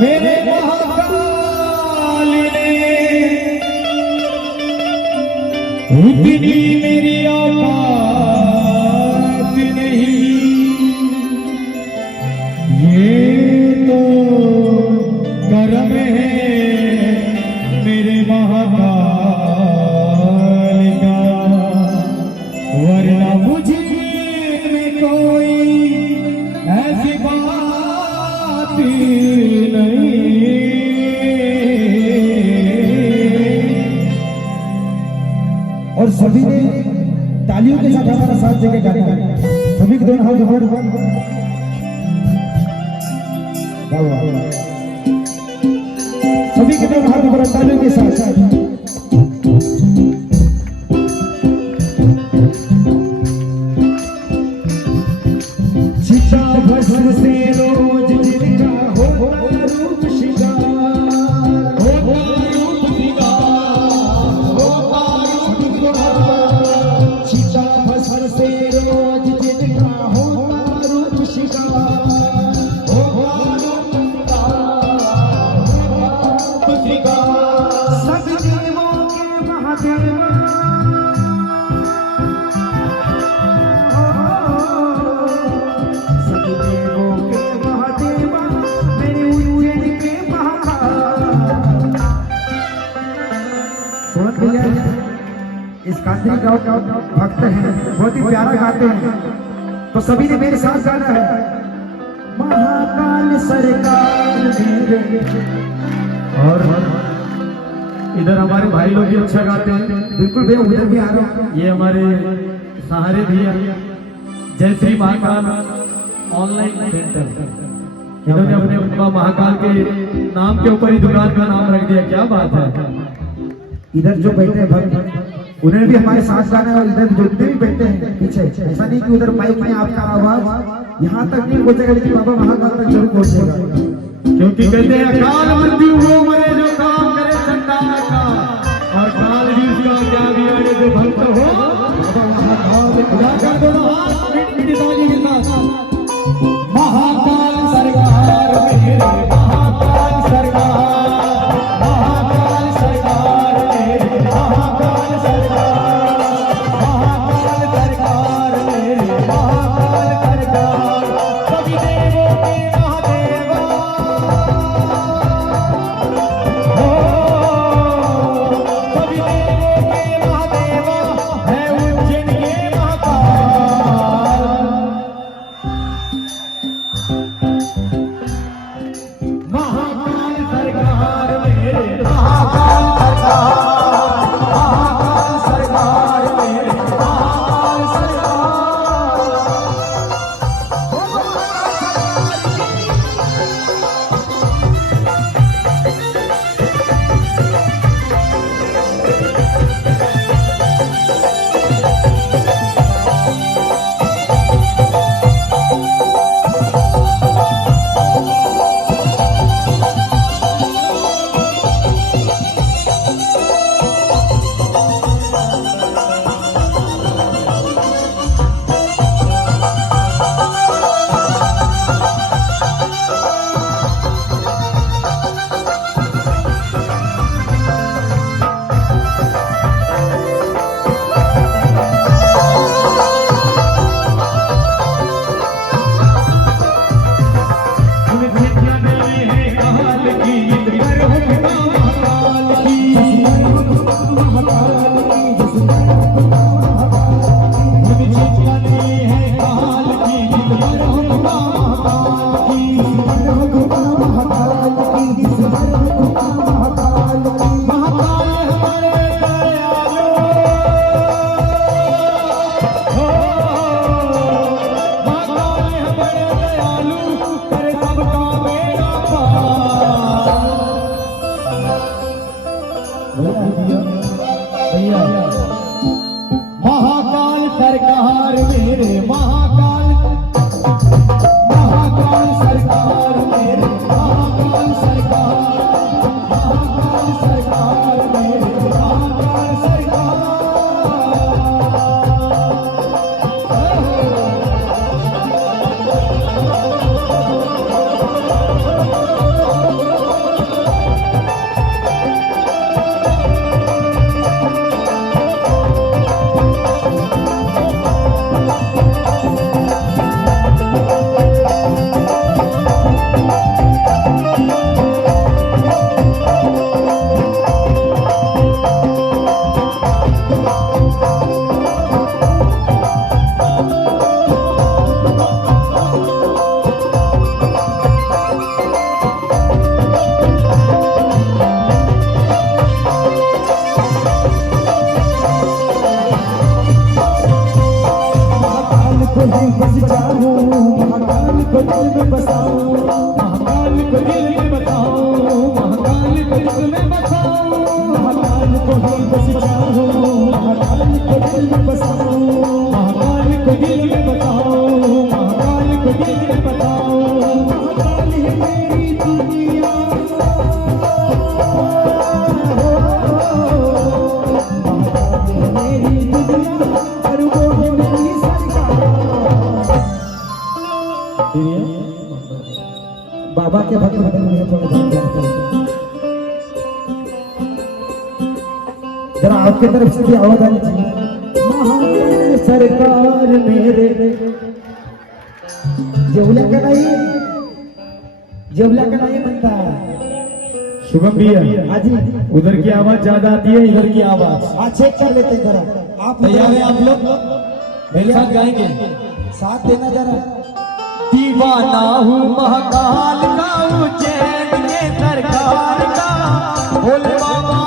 मेरे महाकाल ने इतनी मेरी औकात नहीं, ये तो करम है मेरे महाकाल का, वरना मुझे में कोई ऐसी बात नहीं। और सभी ने तालियों के साथ हमारा साथ देके गाना है। सभी के दोनों हाथ जोड़ सभी के दोनों हाथ जोड़ तालियों के साथ शिक्षा भस्म से रोज जिनका होता रूप शिकार, होता रूप शिकार, शिक्षा भस्म से रोज जिनका होता रूप शिकार, होता रूप शिकार, सब देवों के महादेव इस कांतिक गाँव का भक्त हैं, बहुत ही प्यारा गाते हैं, तो सभी ने मेरे साथ गाना है। महाकाल सरकार और इधर हमारे भाई लोग भी अच्छा गाते हैं। बिल्कुल भैया उधर भी आ रहा हूँ। ये हमारे सहारे भैया जय श्री महाकाल ऑनलाइन सेंटर, इन्होंने अपने महाकाल के नाम के ऊपर ही दुकान का नाम रख दिया। क्या बात है। इधर जो बैठे हैं भक्त उन्हें भी हमारे साथ गाना है, और इधर जो भी बैठे हैं पीछे, ऐसा नहीं कि उधर माइक में आपका आवाज यहाँ तक नहीं पहुंचेगा, लेकिन बाबा महाकाल तक जरूर पहुंचेगा, क्योंकि कहते हैं काल मृत्यु वो मरे जो काम करे संतान का, और काल भी उसका क्या बिगाड़े जो भक्त हो। महाकाल सरकार मेरे महाकाल सरकार, महाकाल सरकार मेरे महाकाल सरकार, महाकाल सरकार मेरे महाकाल सरकार, सभी देवों के महादेवा हो, सभी देवों के महादेवा है उज्जैन के महाकाल। महाकाल सरकार मेरे महाकाल सरकार, महाकाल सरकार मेरे महाकाल सरकार। महाकाल सरकार मेरे महाकाल, महाकाल सरकार मेरे महाकाल सरकार, महाकाल सरकार मेरे महाकाल सरकार। बाबा के भक्त भजन में थोड़ा जरा आपके तरफ से भी आवाज आनी चाहिए। महान सरकार मेरे जेवल्या का नहीं बनता। शुभम भैया हाजी उधर की आवाज ज्यादा आती है, इधर की आवाज आज चेक कर लेते हैं जरा। आप तैयार हैं आप लोग? मेरे साथ गाएंगे। साथ देना जरा। दीवाना हूँ महाकाल का, उज्जैन के सरकार का, भोले बाबा